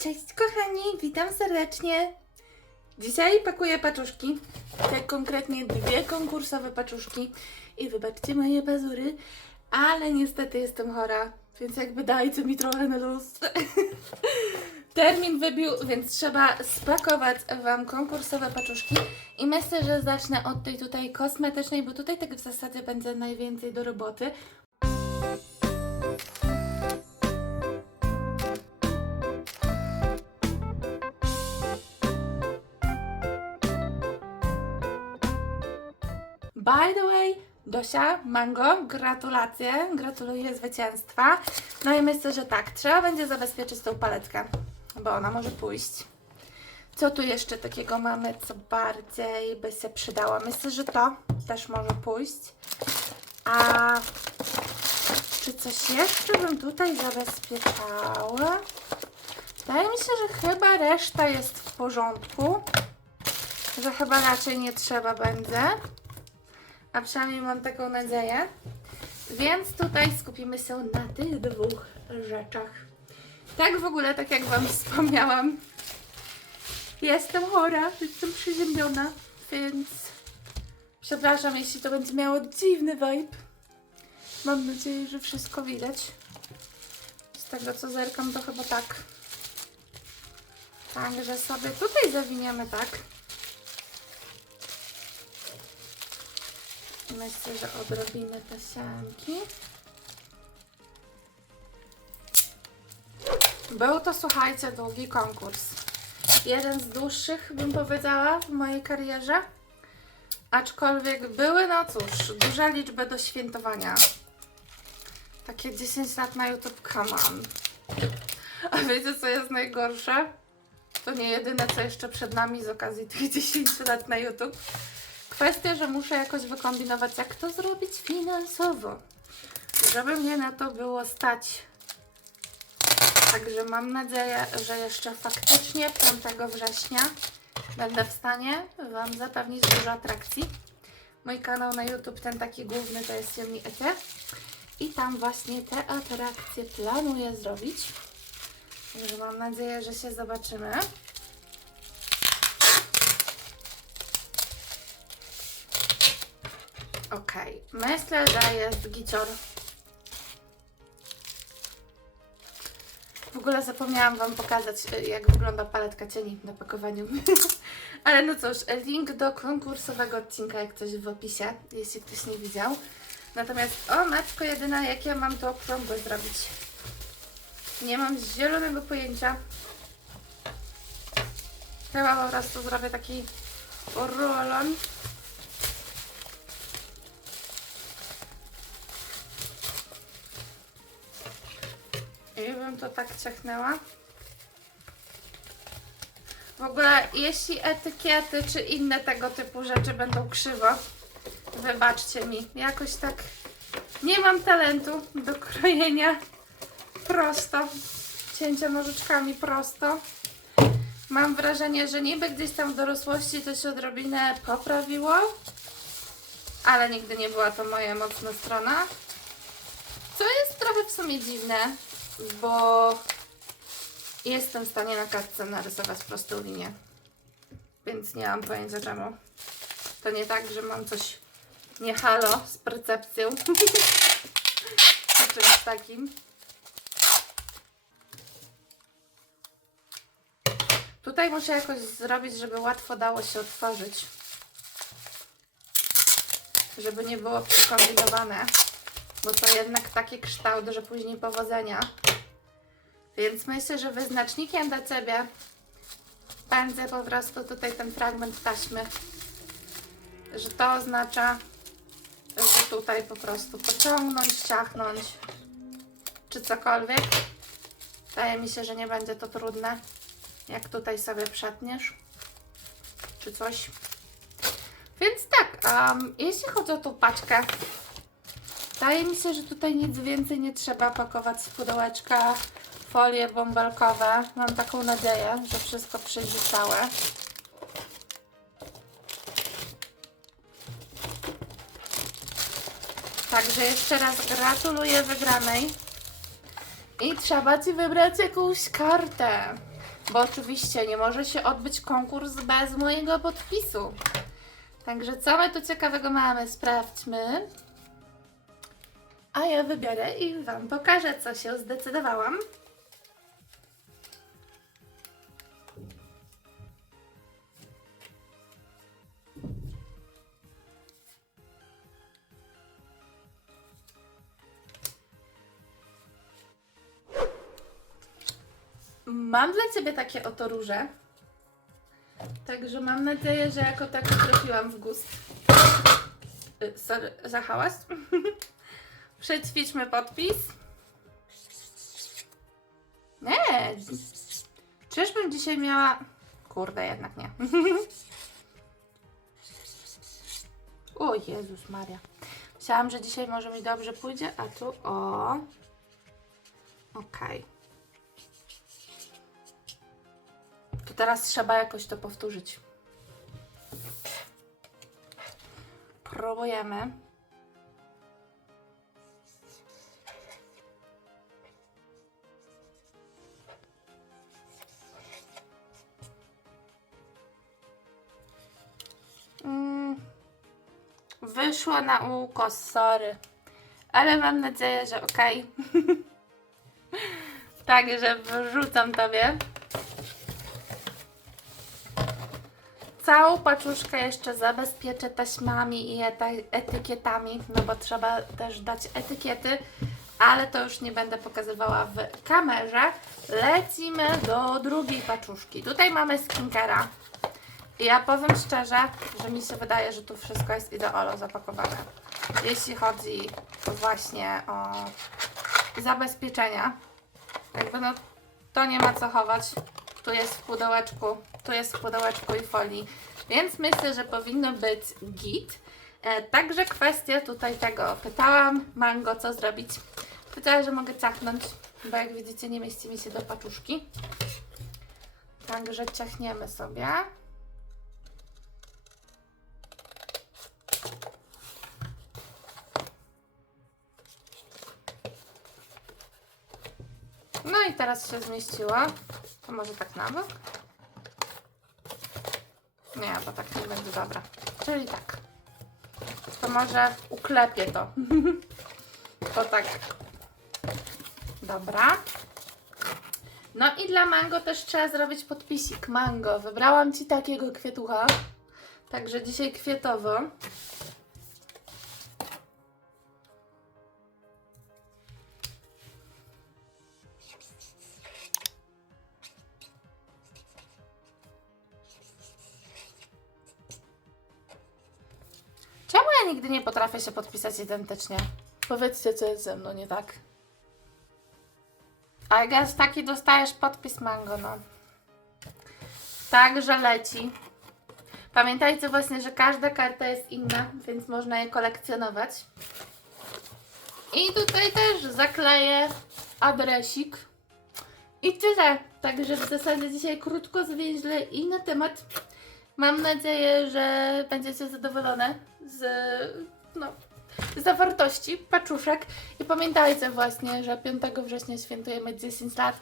Cześć kochani, witam serdecznie. Dzisiaj pakuję paczuszki. Tak konkretnie dwie konkursowe paczuszki. I wybaczcie moje pazury, ale niestety jestem chora, więc jakby dajcie mi trochę na luz. Termin wybił, więc trzeba spakować Wam konkursowe paczuszki. I myślę, że zacznę od tej tutaj kosmetycznej, bo tutaj tak w zasadzie będzie najwięcej do roboty. By the way, Dosia, Mango, gratulacje, gratuluję zwycięstwa. No i myślę, że tak, trzeba będzie zabezpieczyć tą paletkę, bo ona może pójść. Co tu jeszcze takiego mamy, co bardziej by się przydało? Myślę, że to też może pójść. A czy coś jeszcze bym tutaj zabezpieczała? Wydaje mi się, że chyba reszta jest w porządku. Że chyba raczej nie trzeba będzie. A przynajmniej mam taką nadzieję. Więc tutaj skupimy się na tych dwóch rzeczach. Tak w ogóle, tak jak Wam wspomniałam, jestem chora, jestem przeziębiona, więc przepraszam, jeśli to będzie miało dziwny vibe. Mam nadzieję, że wszystko widać. Z tego co zerkam, to chyba tak. Także sobie tutaj zawiniemy tak. Myślę, że odrobimy te sianki. Był to, słuchajcie, długi konkurs. Jeden z dłuższych, bym powiedziała, w mojej karierze. Aczkolwiek były, no cóż, duża liczba do świętowania. Takie 10 lat na YouTube, come on. A wiecie, co jest najgorsze? To nie jedyne, co jeszcze przed nami z okazji tych 10 lat na YouTube. Kwestia, że muszę jakoś wykombinować, jak to zrobić finansowo, żeby mnie na to było stać. Także mam nadzieję, że jeszcze faktycznie 5 września będę w stanie Wam zapewnić dużo atrakcji. Mój kanał na YouTube, ten taki główny, to jest Yomi Eke. I tam właśnie te atrakcje planuję zrobić. Także mam nadzieję, że się zobaczymy. Okej, myślę, że jest gicior. W ogóle zapomniałam Wam pokazać, y, jak wygląda paletka cieni na pakowaniu. Ale no cóż, link do konkursowego odcinka, jak ktoś w opisie, jeśli ktoś nie widział. Natomiast, o matko jedyna, jak ja mam to okrągłe zrobić. Nie mam zielonego pojęcia. Chyba po prostu zrobię taki rolon. I bym to tak ciachnęła. W ogóle, jeśli etykiety czy inne tego typu rzeczy będą krzywo, wybaczcie mi. Jakoś tak nie mam talentu do krojenia prosto, cięcia nożyczkami prosto. Mam wrażenie, że niby gdzieś tam w dorosłości to się odrobinę poprawiło, ale nigdy nie była to moja mocna strona. Co jest trochę w sumie dziwne, bo jestem w stanie na kartce narysować prostą linię. Więc nie mam pojęcia czemu. To nie tak, że mam coś nie halo z percepcją. Czy czymś takim. Tutaj muszę jakoś zrobić, żeby łatwo dało się otworzyć. Żeby nie było przekombinowane. Bo to jednak taki kształt, że później powodzenia. Więc myślę, że wyznacznikiem dla Ciebie będzie po prostu tutaj ten fragment taśmy. Że to oznacza, że tutaj po prostu pociągnąć, ciachnąć, czy cokolwiek. Wydaje mi się, że nie będzie to trudne, jak tutaj sobie przetniesz, czy coś. Więc tak, um, jeśli chodzi o tą paczkę, wydaje mi się, że tutaj nic więcej nie trzeba pakować z pudełeczka, folie bąbelkowe. Mam taką nadzieję, że wszystko przyjdzie całe. Także jeszcze raz gratuluję wygranej. I trzeba Ci wybrać jakąś kartę. bo oczywiście nie może się odbyć konkurs bez mojego podpisu. Także co my tu ciekawego mamy? Sprawdźmy. A ja wybiorę i Wam pokażę, co się zdecydowałam. Mam dla Ciebie takie oto róże. Także mam nadzieję, że jako tako trafiłam w gust. Y, Sorry za hałas. Przećwiczmy podpis. Nie. Czyżbym dzisiaj miała... Kurde, jednak nie. o Jezus Maria. Myślałam, że dzisiaj może mi dobrze pójdzie, a tu o... Okej. To teraz trzeba jakoś to powtórzyć. Próbujemy. Wyszło na ukos, sorry. Ale mam nadzieję, że okej. Także wrzucam tobie. Całą paczuszkę jeszcze zabezpieczę taśmami i eta- etykietami, no bo trzeba też dać etykiety, ale to już nie będę pokazywała w kamerze. Lecimy do drugiej paczuszki. Tutaj mamy skinkera. Ja powiem szczerze, że mi się wydaje, że tu wszystko jest ideolo zapakowane. Jeśli chodzi właśnie o zabezpieczenia. Jakby no, to nie ma co chować. Tu jest w pudełeczku, tu jest w pudełeczku i folii. Więc myślę, że powinno być git. E, także kwestia tutaj tego. Pytałam Mango, co zrobić. Powiedziała, że mogę ciachnąć, bo jak widzicie nie mieści mi się do paczuszki. Także ciachniemy sobie. No i teraz się zmieściło. To może tak na bok? Nie, bo tak nie będzie dobra. Czyli tak. To może uklepię to. to tak. Dobra. No i dla mango też trzeba zrobić podpisik. Mango, wybrałam Ci takiego kwiatucha. Także dzisiaj kwietowo. Nigdy nie potrafię się podpisać identycznie? Powiedzcie, co jest ze mną nie tak. I guess taki dostajesz podpis mango, no. Także leci. Pamiętajcie właśnie, że każda karta jest inna, więc można je kolekcjonować. I tutaj też zakleję adresik. I tyle. Także w zasadzie dzisiaj krótko, zwięźle i na temat. Mam nadzieję, że będziecie zadowolone z, no, z zawartości paczuszek. I pamiętajcie właśnie, że 5 września świętujemy 10 lat.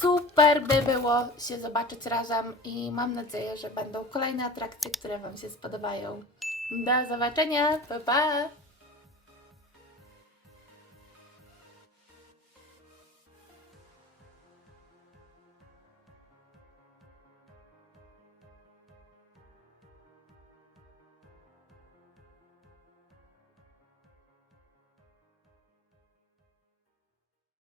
Super by było się zobaczyć razem i mam nadzieję, że będą kolejne atrakcje, które Wam się spodobają. Do zobaczenia, pa pa!